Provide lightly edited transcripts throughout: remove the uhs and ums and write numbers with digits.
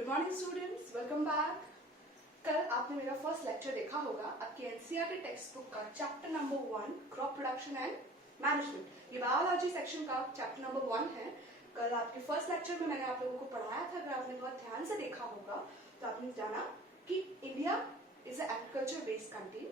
Good morning students, welcome back. कल आपने मेरा फर्स्ट लेक्चर देखा होगा आपकी एनसीईआरटी टेक्स्ट बुक का chapter number 1 crop production and management. ये बायोलॉजी सेक्शन का चैप्टर नंबर 1 है। कल आपके फर्स्ट लेक्चर में मैंने आप लोगों को पढ़ाया था, अगर आपने बहुत ध्यान से देखा होगा तो आपने जाना कि India is a agriculture based country.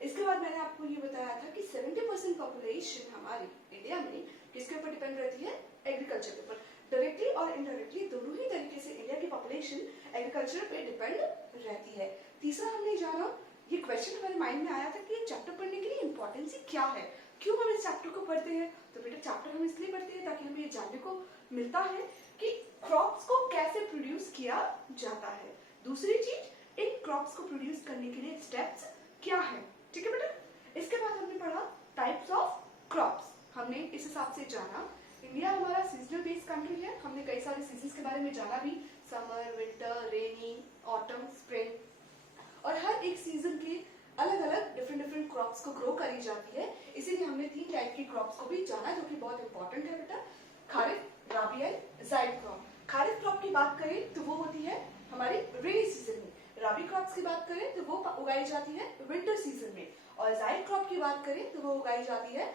इसके बाद मैंने आपको ये बताया था कि 70% पॉपुलेशन हमारी इंडिया में किसके ऊपर डिपेंड रहती है? एग्रीकल्चर के ऊपर। डायरेक्टली और इनडायरेक्टली दोनों ही तरीके से इंडिया की पॉपुलेशन एग्रीकल्चर पे डिपेंड रहती है। तीसरा हमने जाना, ये क्वेश्चन हमारे माइंड में आया था कि ये चैप्टर पढ़ने के लिए इंपॉर्टेंस क्या है, क्यों हम इस चैप्टर को पढ़ते हैं। तो बेटा चैप्टर हम इसलिए पढ़ते हैं ताकि हमें ये जानने को मिलता है कि क्रॉप्स को कैसे प्रोड्यूस किया जाता है। दूसरी चीज, इन क्रॉप्स को प्रोड्यूस करने के लिए स्टेप्स क्या है। ठीक है बेटा। इसके बाद हमने पढ़ा टाइप्स ऑफ क्रॉप्स। हमने इस हिसाब से जाना इंडिया हमारा सीजनल बेस्ड कंट्री है। हमने कई सारे सीजन्स के बारे में जाना भी, समर, विंटर, रेनी, ऑटम, स्प्रिंग, और हर एक सीजन के अलग अलग डिफरेंट क्रॉप्स को ग्रो करी जाती है। इसीलिए हमने 3 टाइप की क्रॉप्स को भी जाना जो कि बहुत इंपॉर्टेंट है बेटा, खारिफ, राबी एंड जायद क्रॉप। खारिफ क्रॉप की बात करें तो वो होती है हमारी रेनी सीजन में, राबी क्रॉप्स की बात करें तो वो उगाई जाती है विंटर सीजन में, और जायद क्रॉप की बात करें तो वो उगाई जाती है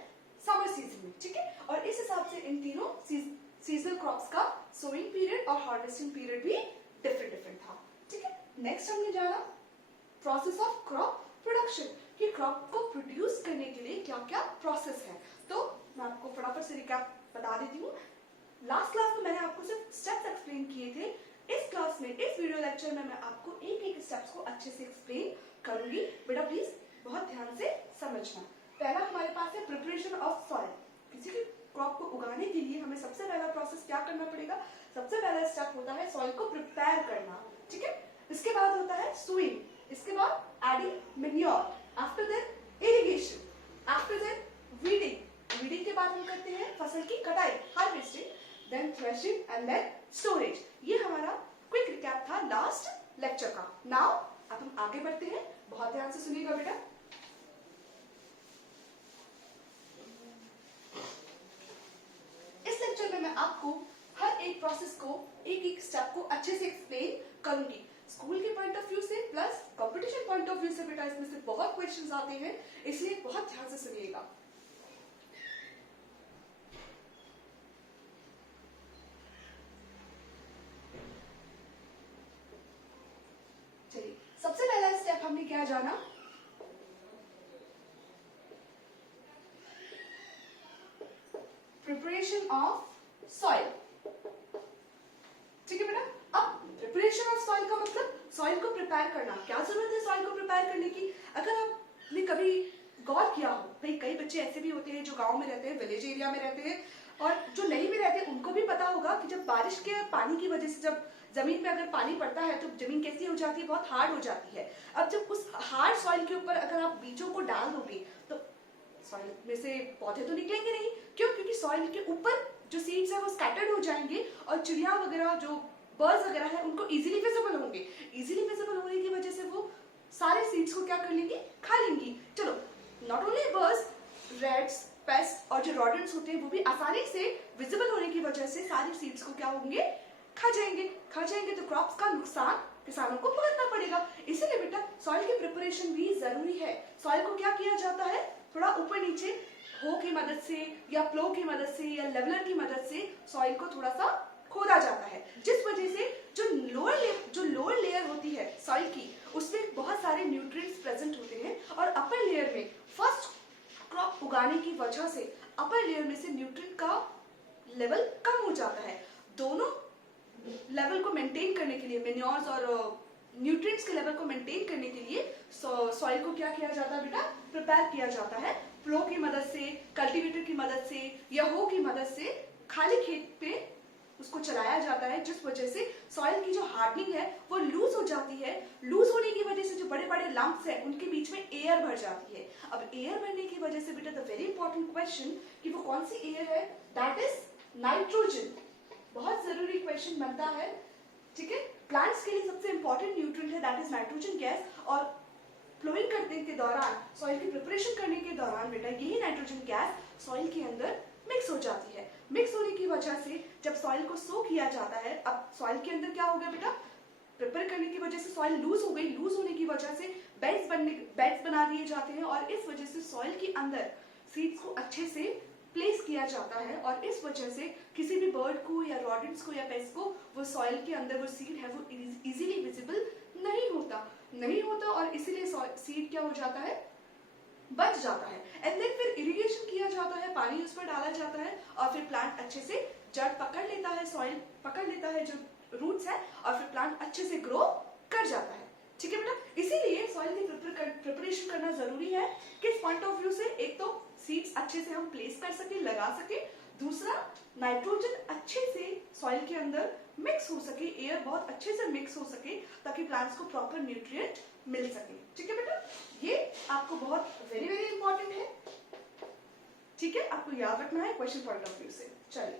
समर सीजन में। ठीक है। और इस हिसाब से इन तीनों सीजनल क्रॉप्स का सोइंग पीरियड और हार्वेस्टिंग पीरियड भी डिफरेंट था। ठीक है। नेक्स्ट हमने जाना प्रोसेस ऑफ क्रॉप प्रोडक्शन, कि क्रॉप को प्रोड्यूस करने के लिए क्या क्या प्रोसेस है। तो मैं आपको फटाफट से रिकैप बता देती हूँ। लास्ट क्लास में मैंने आपको सिर्फ स्टेप्स एक्सप्लेन किए थे। इस क्लास में, इस वीडियो लेक्चर में मैं आपको एक एक स्टेप्स को अच्छे से एक्सप्लेन करूंगी। बेटा प्लीज बहुत ध्यान से समझना। पहला हमारे पास है प्रिपरेशन ऑफ सॉइल। किसी भी क्रॉप को उगाने के लिए हमें सबसे पहला प्रोसेस क्या करना पड़ेगा? सबसे पहला स्टेप होता है सॉइल को प्रिपेयर करना। ठीक है। इसके बाद होता है सोइंग, इसके बाद adding manure, after that irrigation, after that weeding. Weeding के बाद हम करते हैं फसल की कटाई, harvesting, then threshing and then storage. ये हमारा क्विक रिकैप था लास्ट लेक्चर का। नाउ अब हम आगे बढ़ते हैं, बहुत ध्यान से सुनिएगा बेटा। इस लेक्चर में मैं आपको हर एक प्रोसेस को, एक एक स्टेप को अच्छे से एक्सप्लेन करूंगी, स्कूल के पॉइंट ऑफ व्यू से plus competition point of view से। बेटा इसमें से बहुत क्वेश्चंस आते हैं, इसलिए बहुत ध्यान से सुनिएगा। चलिए, सबसे पहला स्टेप हमने क्या जाना? Preparation of soil. ठीक है बेटा। अब प्रिपरेशन ऑफ सॉइल का मतलब सॉइल को प्रिपेयर करना। क्या जरूरत है सॉइल को प्रिपेयर करने की? अगर आपने कभी गौर किया हो, भाई कई बच्चे ऐसे भी होते हैं जो गांव में रहते हैं, विलेज एरिया में रहते हैं, और जो नहीं भी रहते उनको भी पता होगा कि जब बारिश के पानी की वजह से जब जमीन पे अगर पानी पड़ता है तो जमीन कैसी हो जाती है? बहुत हार्ड हो जाती है। अब जब उस हार्ड सॉइल के ऊपर अगर आप बीजों को डाल दोगे तो सॉइल में से पौधे तो निकलेंगे नहीं। क्यों? क्योंकि सॉइल के ऊपर जो सीड्स है वो स्कैटर्ड हो जाएंगे और चिड़िया वगैरह, जो बर्ड्स वगैरह है, उनको इजीली विजिबल होंगे। इजीली विजिबल होने की वजह से वो सारे सीड्स को क्या कर लेंगी? खा लेंगी। चलो, not only birds, rats, paste और जो रॉडेंट्स होते हैं वो भी आसानी से विजिबल होने की वजह से सारे सीड्स को क्या होंगे? खा जाएंगे तो क्रॉप्स का नुकसान किसानों को भुगतना पड़ेगा। इसीलिए बेटा सॉइल की प्रिपरेशन भी जरूरी है। सॉइल को क्या किया जाता है? थोड़ा ऊपर नीचे हो की मदद से या प्लो की मदद से या लेवलर की मदद से सॉइल को थोड़ा सा खोदा जाता है, जिस वजह से जो लोअर लेयर होती है सॉइल की, उसमें बहुत सारे न्यूट्रिएंट्स प्रेजेंट होते हैं, और अपर लेयर में फर्स्ट क्रॉप उगाने की वजह से अपर लेयर में से न्यूट्रिएंट का लेवल कम हो जाता है। दोनों लेवल को मेंटेन करने के लिए, मैन्योर्स और न्यूट्रिएंट्स के लेवल को मेंटेन करने के लिए सॉइल को क्या किया जाता है बेटा? प्रिपेयर किया जाता है। प्लो की मदद से, कल्टीवेटर की मदद से या हो की मदद से खाली खेत पे उसको चलाया जाता है, जिस वजह से सॉइल की जो हार्डनिंग है वो लूज हो जाती है। लूज होने की वजह से जो बड़े बड़े लम्प्स है उनके बीच में एयर भर जाती है। अब एयर भरने की वजह से बेटा द वेरी इंपॉर्टेंट क्वेश्चन कि वो कौन सी एयर है? That is nitrogen. बहुत जरूरी क्वेश्चन बनता है। ठीक है। प्लांट्स के लिए सबसे इंपॉर्टेंट न्यूट्रिएंट है दैट इज नाइट्रोजन गैस, और फ्लोइंग करने के दौरान, सॉइल की प्रिपरेशन करने के दौरान बेटा यही नाइट्रोजन गैस सॉइल के अंदर मिक्स हो जाती है। मिक्स होने की की वजह से जब सॉइल को सो किया जाता है, अब सॉइल के अंदर क्या हो गया बेटा, प्रिपेयर करने की वजह से सॉइल लूज हो गई, लूज होने की वजह से बेड्स बना दिए जाते हैं और इस वजह से सॉइल के अंदर सीड्स को अच्छे से प्लेस किया जाता है और इस वजह से किसी भी बर्ड को या रॉडेंट्स को या पेस्ट को वो सॉइल के अंदर वो सीड है वो इजीली विजिबल नहीं होता और इसीलिए सीड क्या हो जाता है, बच जाता है। एंड देन फिर इरिगेशन किया जाता है, पानी उस पर डाला जाता है और फिर प्लांट अच्छे से जड़ पकड़ लेता है, सॉइल पकड़ लेता है जो रूट्स है और फिर प्लांट अच्छे से ग्रो कर जाता है। ठीक है बेटा, इसीलिए सॉइल की प्रिपरेशन करना जरूरी है। किस पॉइंट ऑफ व्यू से, एक तो सीड्स अच्छे से हम प्लेस कर सके, लगा सके, दूसरा नाइट्रोजन अच्छे से सॉइल के अंदर मिक्स हो सके, एयर बहुत अच्छे से मिक्स हो सके ताकि प्लांट्स को प्रॉपर न्यूट्रिएंट मिल सके। ठीक है बेटा, ये आपको बहुत वेरी वेरी इंपॉर्टेंट है। ठीक है, आपको याद रखना है क्वेश्चन पॉइंट ऑफ व्यू से। चलिए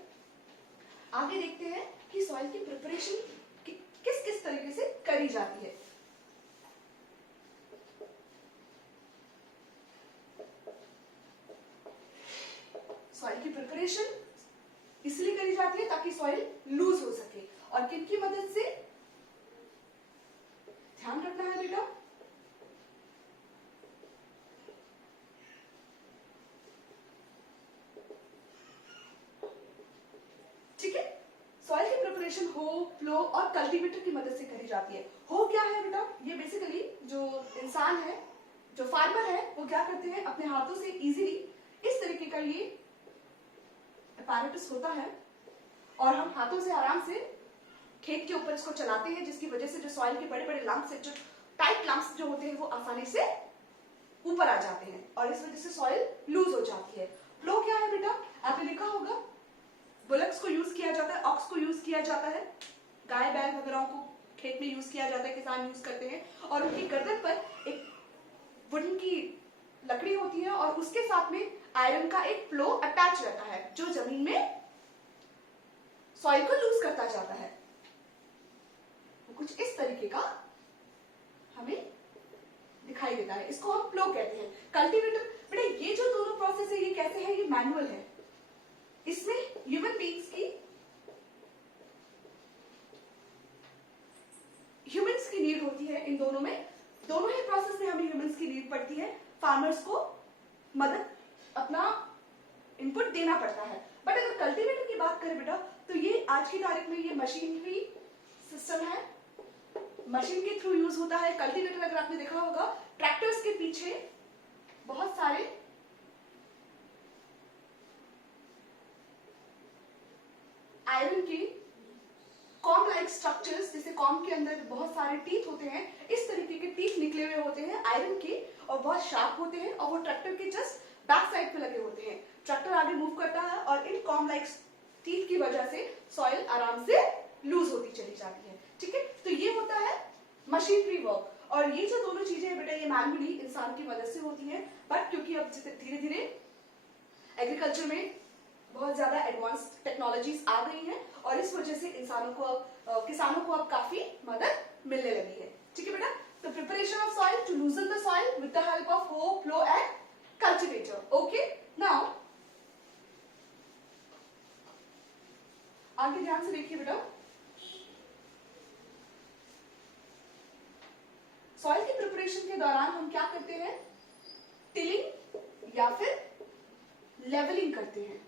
आगे देखते हैं कि सॉइल की प्रिपरेशन किस किस तरीके से करी जाती है। सॉइल की प्रिपरेशन इसलिए करी जाती है ताकि सॉइल लूज हो सके और किनकी मदद से, ध्यान रखना है बेटा, ठीक है। सॉइल की प्रिपरेशन हो, फ्लो और कल्टीवेटर की मदद से करी जाती है। हो क्या है बेटा, ये बेसिकली जो इंसान है, जो फार्मर है, वो क्या करते हैं, अपने हाथों से इजीली इस तरीके का ये apparatus होता है और हम हाथों से आराम से खेत के ऊपर इसको चलाते हैं, जिसकी वजह से जो सॉइल के बड़े बड़े लम्प्स है, जो टाइट लम्प्स जो होते हैं वो आसानी से ऊपर आ जाते हैं और इस वजह से सॉइल लूज हो जाती है। फ्लो क्या है बेटा, आपने लिखा होगा, बुलक्स को यूज किया जाता है, ऑक्स को यूज किया जाता है, गाय बैल वगैरह को खेत में यूज किया जाता है, किसान यूज करते हैं और उनकी गर्दन पर एक वुडन की लकड़ी होती है और उसके साथ में आयरन का एक फ्लो अटैच रहता है जो जमीन में सॉइल को लूज करता जाता है। कुछ इस तरीके का हमें दिखाई देता है, इसको हम फ्लो कहते हैं। कल्टीवेटर बेटा, ये जो दोनों प्रोसेस है ये कैसे है, ये मैनुअल है, इसमें ह्यूमन बीइंग्स की नीड होती है। इन दोनों में, दोनों ही प्रोसेस में हमें ह्यूमंस की नीड पड़ती है, फार्मर्स को मदद, अपना इनपुट देना पड़ता है। बट अगर कल्टीवेटर की बात करें बेटा, तो ये आज की तारीख में ये मशीनरी सिस्टम है, मशीन के थ्रू यूज होता है। कल्टीवेटर अगर आपने देखा होगा, ट्रैक्टर्स के पीछे बहुत सारे आयरन की कॉम लाइक स्ट्रक्चर्स, जैसे कॉम के अंदर बहुत सारे टीथ होते हैं, इस तरीके के टीथ निकले हुए होते हैं आयरन के और बहुत शार्प होते हैं और वो ट्रैक्टर के जस्ट बैक साइड पे लगे होते हैं। ट्रैक्टर आगे मूव करता है और इन कॉम लाइक टीथ की वजह से सॉइल आराम से लूज होती चली जाती है। ठीक है, तो ये होता है मशीनरी वर्क और ये जो दोनों चीजें हैं बेटा, ये मैनुअली इंसान की मदद से होती हैं। बट क्योंकि अब धीरे धीरे एग्रीकल्चर में बहुत ज्यादा एडवांस टेक्नोलॉजीज आ गई हैं और इस वजह से इंसानों को, किसानों को अब काफी मदद मिलने लगी है। ठीक है बेटा, तो preparation of soil to loosen the soil with the help of hoe, plow and cultivator. Okay, now आगे ध्यान से देखिए बेटा, सॉइल की प्रिपरेशन के दौरान हम क्या करते हैं, टिलिंग या फिर लेवलिंग करते हैं।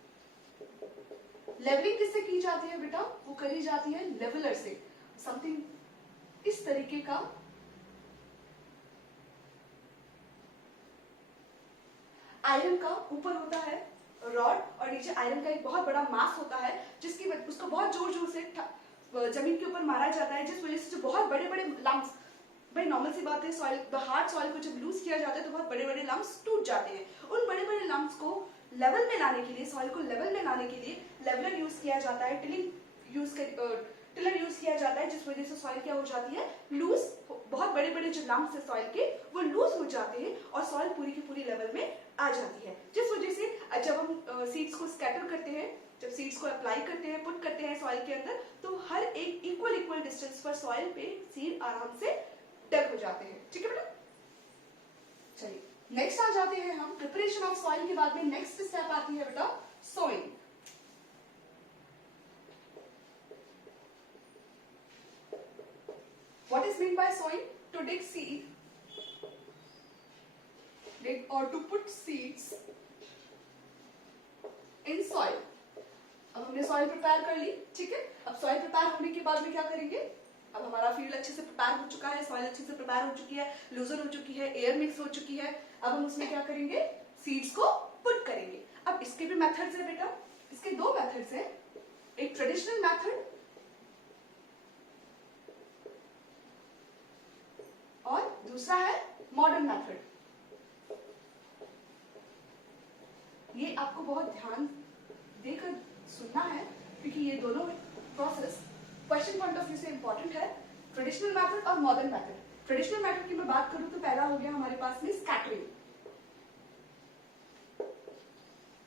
लेवलिंग किससे की जाती है बेटा, वो करी जाती है लेवलर से। समथिंग इस तरीके का आयरन का ऊपर होता है रॉड और नीचे आयरन का एक बहुत बड़ा मास होता है, जिसकी उसको बहुत जोर जोर से जमीन के ऊपर मारा जाता है, जिस वजह से जो बहुत बड़े बड़े लम्प्स, भाई नॉर्मल सी बात है, सॉइल हार्ड सॉइल को जब लूज किया जाता है तो बहुत बड़े बड़े लम्प्स टूट जाते हैं। उन बड़े बड़े लम्प्स को लेवल में लाने के लिए, सॉइल को लेवल में लाने के लिए लेवलर यूज किया जाता है, टिलर यूज किया जाता है, जिस वजह से सॉइल क्या हो जाती है, लूज, बहुत बड़े बड़े जो लम्प्स है सॉइल के वो लूज हो जाते हैं और सॉइल पूरी की पूरी लेवल में आ जाती है। जिस वजह से जब हम सीड्स को स्कैटर करते हैं, जब सीड्स को अप्लाई करते हैं, पुट करते हैं सॉइल के अंदर, तो हर एक इक्वल डिस्टेंस पर सॉइल पे सीड आराम से डग हो जाते हैं। ठीक है बेटा, चलिए नेक्स्ट आ जाते हैं हम प्रिपरेशन ऑफ सॉइल के बाद में नेक्स्ट स्टेप आती है बेटा sowing. by soil to dig seed, dig or to put seeds in soil. अब हमने सॉइल प्रिपेयर कर ली, ठीक है। अब सॉइल प्रिपेयर होने के बाद में क्या करेंगे, अब हमारा फील्ड अच्छे से प्रिपेयर हो चुका है, सॉइल अच्छे से प्रिपेयर हो चुकी है, लूजर हो चुकी है, एयर मिक्स हो चुकी है। अब हम उसमें क्या करेंगे, सीड्स को पुट करेंगे। अब इसके भी मेथड्स है बेटा, इसके दो मेथड्स हैं, एक ट्रेडिशनल मेथड और दूसरा है मॉडर्न मेथड। ये आपको बहुत ध्यान देकर सुनना है क्योंकि ये दोनों process question point of view से इंपॉर्टेंट है, ट्रेडिशनल मेथड और मॉडर्न मेथड। ट्रेडिशनल मेथड की मैं बात करूं तो पहला हो गया हमारे पास में स्कैटरिंग,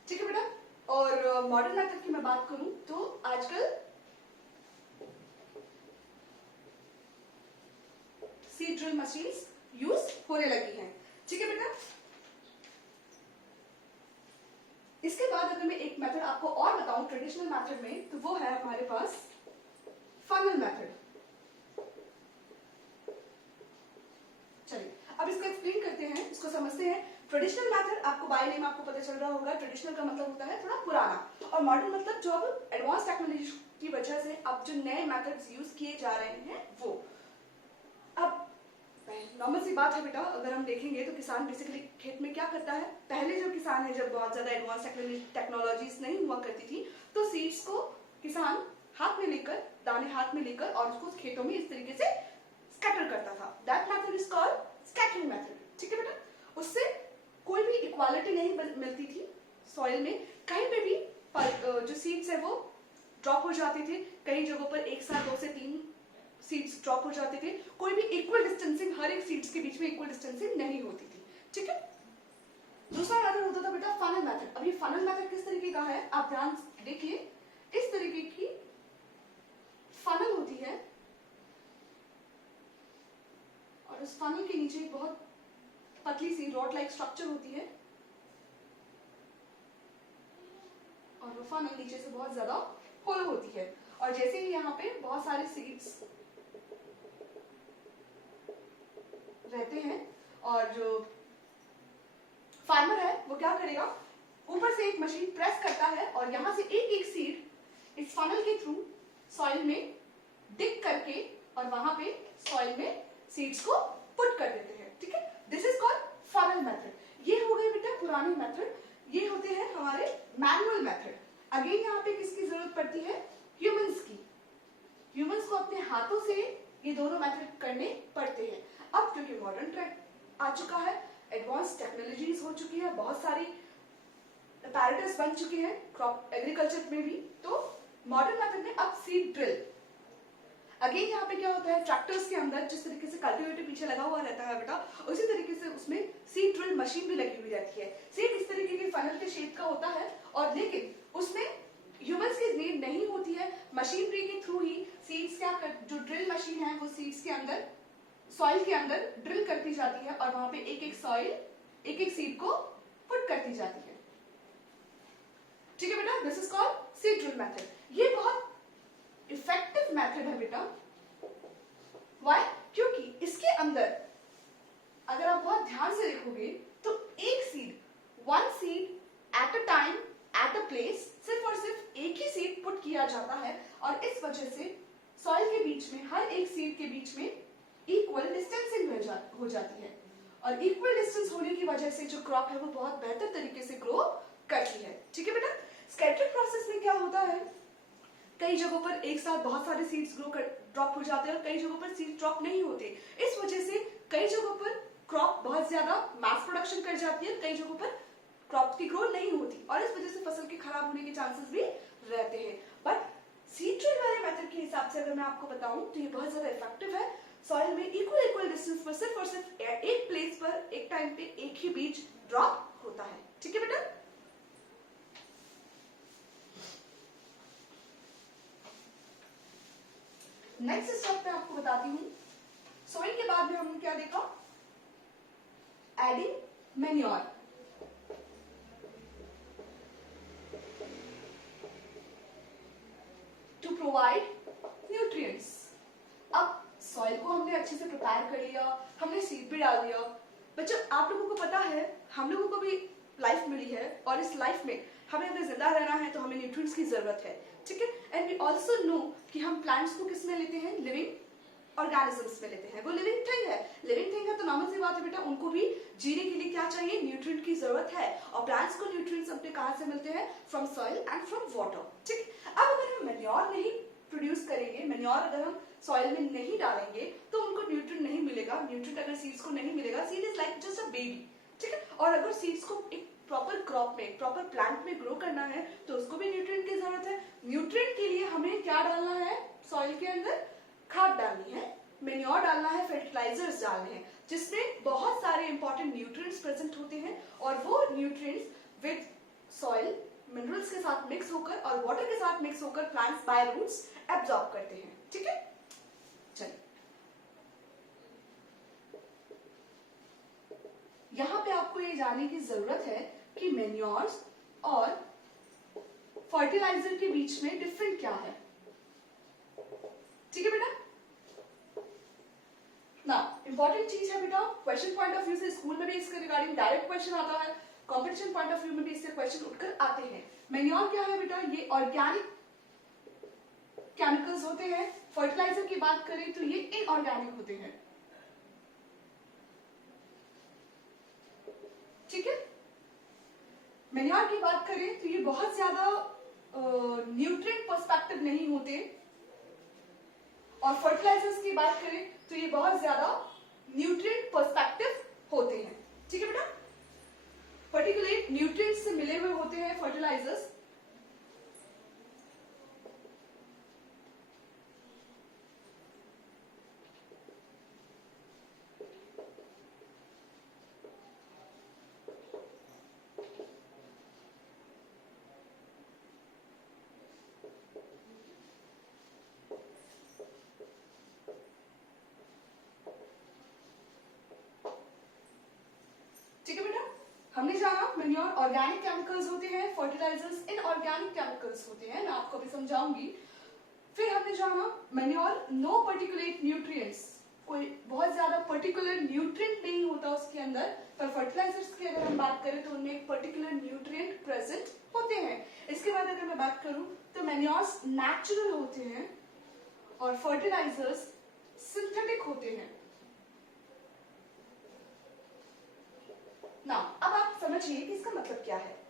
ठीक है बेटा। और मॉडर्न मेथड की मैं बात करूं तो आजकल सीड ड्रिल मशीन्स यूज होने लगी हैं, ठीक है बेटा। इसके बाद अगर मैं एक मेथड आपको और बताऊं ट्रेडिशनल मेथड में, तो वो है हमारे पास फनल मेथड। चलिए अब इसको एक्सप्लेन करते हैं, इसको समझते हैं। ट्रेडिशनल मेथड आपको बाय नेम आपको पता चल रहा होगा, ट्रेडिशनल का मतलब होता है थोड़ा पुराना, और मॉडर्न मतलब जो अब एडवांस टेक्नोलॉजी की वजह से अब जो नए मेथड्स यूज किए जा रहे हैं वो। अब नॉर्मल सी बात है बेटा, अगर हम देखेंगे तो किसान बेसिकली खेत में क्या करता है, पहले जो किसान है, जब बहुत ज्यादा एडवांस टेक्नोलॉजीज नहीं हुआ करती थी, तो सीड्स को किसान हाथ में लेकर, दाने हाथ में लेकर और उसको खेतों में इस तरीके से स्कैटर करता था। That method is called scattering method, ठीक है बेटा। उससे कोई भी इक्वालिटी नहीं मिलती थी सॉइल में, कहीं पे भी जो सीड्स है वो ड्रॉप हो जाते थे, कई जगहों पर एक साथ 2 से 3 सीड्स ड्रॉप हो जाते थे, कोई भी इक्वल डिस्टेंसिंग हर एक सीड्स के बीच में इक्वल डिस्टेंसिंग नहीं होती थी, ठीक है। दूसरा मेथड होता था बेटा फनल मेथड। अब ये फनल मेथड किस तरीके का है आप ध्यान देखिए, इस तरीके की फनल होती है और उस फनल के नीचे बहुत पतली सी रॉड लाइक स्ट्रक्चर होती है और वो फनल नीचे से बहुत ज्यादा होल होती है, और जैसे ही यहाँ पे बहुत सारे सीड्स रहते हैं और जो फार्मर है वो क्या करेगा, ऊपर से एक मशीन प्रेस करता है और यहां से एक एक सीड इस फनल के थ्रू सॉइल में डिग करके और वहां पे सॉइल में सीड्स को पुट कर देते हैं, ठीक है। This is called funnel method. ये हो गए बेटा पुराने मेथड, ये होते हैं हमारे मैनुअल मेथड। अगेन यहाँ पे किसकी जरूरत पड़ती है, ह्यूमंस की। ह्यूमंस को अपने हाथों से ये दोनों मेथड करने पड़ते हैं। अब क्योंकि मॉडर्न ट्रैक आ चुका है, एडवांस टेक्नोलॉजीज हो चुकी है, बहुत सारी अपैरेटस बन चुके हैं क्रॉप एग्रीकल्चर में भी, तो मॉडर्न मेथड में अब सीड ड्रिल। अगेन यहाँ पे क्या होता है, ट्रैक्टर्स के अंदर जिस तरीके से कल्टीवेटर पीछे लगा हुआ रहता है बेटा, उसी तरीके से उसमें सीड ड्रिल मशीन भी लगी हुई रहती है। सेम इस तरीके की फनल के शेप का होता है, और लेकिन उसमें ह्यूमंस की नीड नहीं होती है, मशीनरी के थ्रू ही सीड्स क्या जो ड्रिल मशीन है वो सीड्स के अंदर सॉइल के अंदर ड्रिल करती जाती है और वहां पे एक एक सीड को पुट करती जाती है, ठीक है बेटा। This is called seed drill method. ये बहुत इफेक्टिव मेथड है बेटा। व्हाई? क्योंकि इसके अंदर अगर आप बहुत ध्यान से देखोगे तो एक seed, one seed at a time at a place, सिर्फ और सिर्फ एक ही सीड पुट किया जाता है, और इस वजह से सॉइल के बीच में हर एक सीड के बीच में इक्वल डिस्टेंसिंग हो जाती है, और इक्वल डिस्टेंस होने की वजह से जो क्रॉप है वो बहुत बेहतर तरीके से ग्रो करती है, ठीक है बेटा। स्कैटरिंग प्रोसेस में क्या होता है, कई जगहों पर एक साथ बहुत सारे सीड्स ड्रॉप हो जाते हैं और कई जगहों पर सीड्स ड्रॉप नहीं होते। इस वजह से कई जगहों पर क्रॉप बहुत ज्यादा मास प्रोडक्शन कर जाती है, कई जगहों पर क्रॉप की ग्रोथ नहीं होती, और इस वजह से फसल के खराब होने के चांसेस भी रहते हैं। बट सीड ड्रिल वाले मेथड के हिसाब से अगर मैं आपको बताऊं तो ये बहुत ज्यादा इफेक्टिव है। सॉइल में इक्वल डिस्टेंस पर सिर्फ और सिर्फ एक प्लेस पर एक टाइम पे एक ही बीज ड्रॉप होता है, ठीक है बेटा। नेक्स्ट स्टेप पे आपको बताती हूँ, सॉइल के बाद में हमने क्या देखा, adding manure. To provide nutrients. अब सॉइल को हमने अच्छे से प्रिपेयर कर लिया, हमने सीड भी डाल दिया। बच्चों आप लोगों को पता है हम लोगों को भी लाइफ मिली है और इस लाइफ में हमें अगर जिंदा रहना है तो हमें न्यूट्रिएंट्स की जरूरत है, ठीक है। एंड वी ऑल्सो नो कि हम प्लांट्स को किस में लेते हैं, लिविंग ऑर्गेनिजम्स में लेते हैं। वो लिविंग थिंग है, लिविंग थिंग है तो नॉर्मल सी बात है बेटा, उनको भी जीने के लिए क्या चाहिए, न्यूट्रिएंट की जरूरत है। और प्लांट्स को न्यूट्रिएंट्स अपने कहाँ से मिलते हैं, from soil and from water, ठीक है। अब अगर हम मैन्योर नहीं प्रोड्यूस करेंगे, मैन्योर अगर हम सॉइल में नहीं डालेंगे तो उनको न्यूट्रिएंट नहीं मिलेगा। न्यूट्रिएंट अगर सीड्स को नहीं मिलेगा, seed is like just a baby, ठीक है। और अगर सीड्स को एक प्रॉपर क्रॉप में, प्रॉपर प्लांट में ग्रो करना है तो उसको भी न्यूट्रिएंट की जरूरत है। न्यूट्रिएंट के लिए हमें क्या डालना है, सॉइल के अंदर खाद डालनी है, मैन्योर डालना है, फर्टिलाइजर्स डालने हैं, जिसमें बहुत सारे इंपॉर्टेंट न्यूट्रिएंट्स प्रेजेंट होते हैं। और वो न्यूट्रिएंट्स विद सॉइल मिनरल्स के साथ मिक्स होकर और वाटर के साथ मिक्स होकर प्लांट्स बाय रूट्स एब्जॉर्ब करते हैं, ठीक है। चलिए यहां पे आपको ये जानने की जरूरत है कि मैन्योर्स और फर्टिलाइजर के बीच में डिफरेंट क्या है, ठीक है बेटा। ना इंपॉर्टेंट चीज है बेटा, क्वेश्चन पॉइंट ऑफ व्यू से स्कूल में भी इसके रिगार्डिंग डायरेक्ट क्वेश्चन आता है, कंपटीशन पॉइंट ऑफ व्यू में भी इससे क्वेश्चन उठकर आते हैं। मैन्योर क्या है बेटा, ये ऑर्गेनिक केमिकल्स होते हैं। फर्टिलाइजर की बात करें तो ये इनऑर्गेनिक होते हैं, ठीक है। मैन्योर की बात करें तो ये बहुत ज्यादा न्यूट्रिएंट पर्सपेक्टिव नहीं होते, और फर्टिलाइजर्स की बात करें तो ये बहुत ज्यादा न्यूट्रिएंट पर्सपेक्टिव होते हैं, ठीक है बेटा। पर्टिकुलर न्यूट्रिएंट्स से मिले हुए होते हैं फर्टिलाइजर्स। ठीक है बेटा, हमने जाना मैन्योर ऑर्गेनिक केमिकल्स होते हैं, फर्टिलाइजर्स इनऑर्गेनिक केमिकल्स होते हैं, मैं आपको भी समझाऊंगी। फिर हमने जाना मैन्योर नो पर्टिकुलर न्यूट्रिएंट्स, कोई बहुत ज्यादा पर्टिकुलर न्यूट्रिएंट नहीं होता उसके अंदर, पर फर्टिलाइजर्स की अगर हम बात करें तो उनमें एक पर्टिकुलर न्यूट्रिएंट प्रेजेंट होते हैं। इसके बाद अगर मैं बात करूं तो मैन्योर्स नेचुरल होते हैं और फर्टिलाइजर्स सिंथेटिक होते हैं। ना अब आप समझिए कि इसका मतलब क्या है।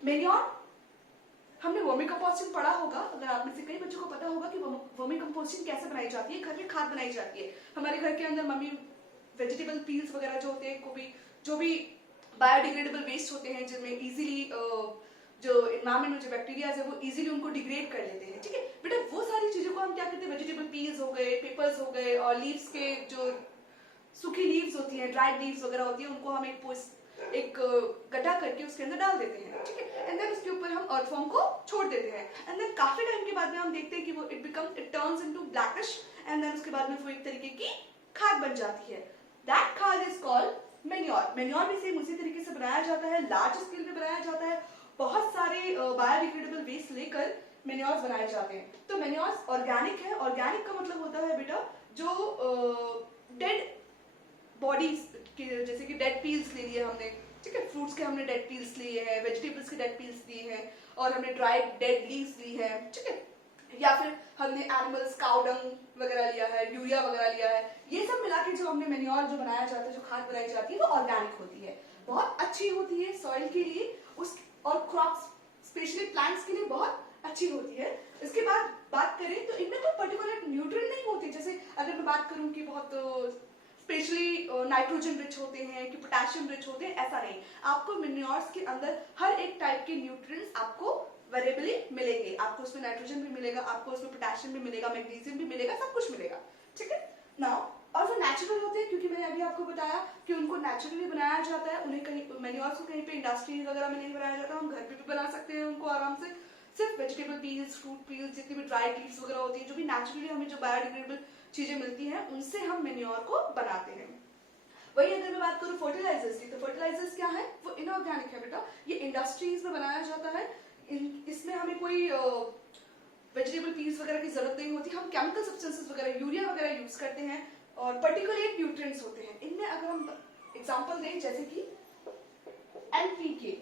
मैन्योर हमने वर्मी कंपोस्टिंग पढ़ा होगा, अगर आप में से कई बच्चों को पता होगा कि वर्मी कंपोस्टिंग कैसे बनाई जाती है, घर में खाद बनाई जाती है। हमारे घर के अंदर मम्मी वेजिटेबल पील्स वगैरह जो होते हैं, जो भी बायोडिग्रेडेबल वेस्ट होते हैं, जिनमें इजीली जो एनवायरमेंट में जो बैक्टीरिया है वो इजीली उनको डिग्रेड कर लेते हैं, ठीक है बेटा। वो सारी चीजों को हम क्या कहते हैं, वेजिटेबल पील्स हो गए, पेपर्स हो गए, और लीव्स के जो सूखी लीव्स होती हैं, ड्राइड लीव्स वगैरह होती है, उनको हम एक गड्ढा करके उसके अंदर डाल देते हैं, ठीक है। एंड देन उसके ऊपर हम अर्थवॉर्म को छोड़ देते हैं। एंड देन काफी टाइम के बाद में हम देखते हैं कि वो it turns into blackish, and then उसके बाद में वो एक तरीके की खाद बन जाती है। दैट खाद इज कॉल्ड मैन्योर। मैन्योर भी सेम उसी तरीके से बनाया जाता है, लार्ज स्केल पे बनाया जाता है, बहुत सारे बायोडिग्रेडेबल वेस्ट लेकर मैन्योर्स बनाए जाते हैं। तो मैन्योर्स ऑर्गेनिक है। ऑर्गेनिक का मतलब होता है बेटा जो डेड बॉडीज के, जैसे कि डेड पील्स ले लिए हमने, ठीक है, फ्रूट्स के हमने डेड पील्स लिए हैं, वेजिटेबल्स के डेड पील्स लिए हैं, और हमने ड्राइड डेड लीव्स ली हैं, ठीक है, या फिर हमने एनिमल्स काउ डंग वगैरह लिया है, यूरिया वगैरह लिया है। ये सब मिला के जो हमने मैन्योर जो बनाया जाता है, जो खाद बनाई जाती है, वो ऑर्गेनिक होती है, बहुत अच्छी होती है सॉइल के लिए, उस और क्रॉप्स स्पेशली प्लांट्स के लिए बहुत अच्छी होती है। इसके बाद बात करें तो इनमें कोई पर्टिकुलर न्यूट्रिएंट नहीं होते। जैसे अगर मैं बात करूं कि बहुत स्पेशली नाइट्रोजन रिच होते हैं कि पोटेशियम रिच होते हैं, ऐसा नहीं। आपको मैन्योर्स के अंदर हर एक टाइप के न्यूट्रिएंट्स आपको वेरिएबली मिलेंगे। आपको उसमें नाइट्रोजन भी मिलेगा, आपको उसमें पोटेशियम भी मिलेगा, मैग्नीशियम भी मिलेगा, सब कुछ मिलेगा, ठीक है नाउ। और वो नेचुरल होते हैं क्योंकि मैंने अभी आपको बताया कि उनको नेचुरली बनाया जाता है। उन्हें कहीं मैन्योर्स को कहीं पे इंडस्ट्रीज वगैरह में नहीं बनाया जाता, हम घर पे भी बना सकते हैं उनको आराम से। सिर्फ वेजिटेबल पील्स, फ्रूट पील्स, जितनी भी ड्राइड लीव्स वगैरह होती है, जो भी नेचुरली हमें जो बायोडिग्रेडेबल चीजें मिलती हैं, उनसे हम मैन्योर को बनाते हैं। वही अगर मैं बात करूं फर्टिलाइजर्स की, तो फर्टिलाइजर्स क्या है, वो इनऑर्गेनिक है बेटा, ये इंडस्ट्रीज में बनाया जाता है। इसमें हमें कोई वेजिटेबल फीड्स वगैरह की जरूरत नहीं होती, हम केमिकल सब्सटेंसेस वगैरह यूरिया वगैरह यूज करते हैं और पर्टिकुलेट न्यूट्रिएंट्स होते हैं। इनमें अगर हम एग्जांपल दें जैसे कि NPK,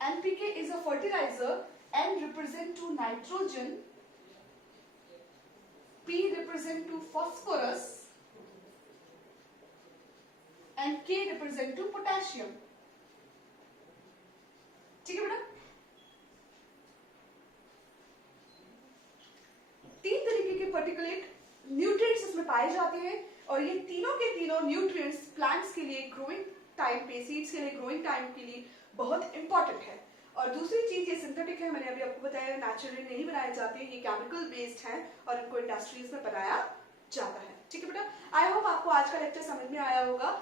NPK is a fertilizer, N represent to nitrogen, P represent to phosphorus and K represent to potassium। ठीक है बेटा, तीन तरीके के पर्टिकुलेट न्यूट्रिएंट्स इसमें पाए जाते हैं और ये तीनों के तीनों न्यूट्रिएंट्स प्लांट्स के लिए ग्रोइंग टाइम पे, सीड्स के लिए ग्रोइंग टाइम के लिए बहुत इंपॉर्टेंट है। और दूसरी चीज ये सिंथेटिक है, मैंने अभी आपको बताया नेचुरली नहीं बनाए जाते, ये केमिकल बेस्ड हैं और इनको इंडस्ट्रीज में बनाया जाता है। ठीक है बेटा, आई होप आपको आज का लेक्चर समझ में आया होगा।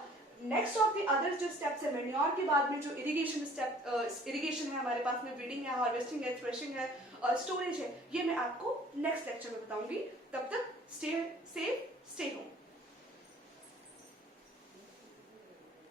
नेक्स्ट ऑफ द अदर जो स्टेप्स है मैन्योर के बाद में जो इरिगेशन स्टेप इरिगेशन है हमारे पास में, वीडिंग है, हार्वेस्टिंग है, थ्रेशिंग है और स्टोरेज है, ये मैं आपको नेक्स्ट लेक्चर में बताऊंगी। तब तक स्टे सेफ, स्टे होम।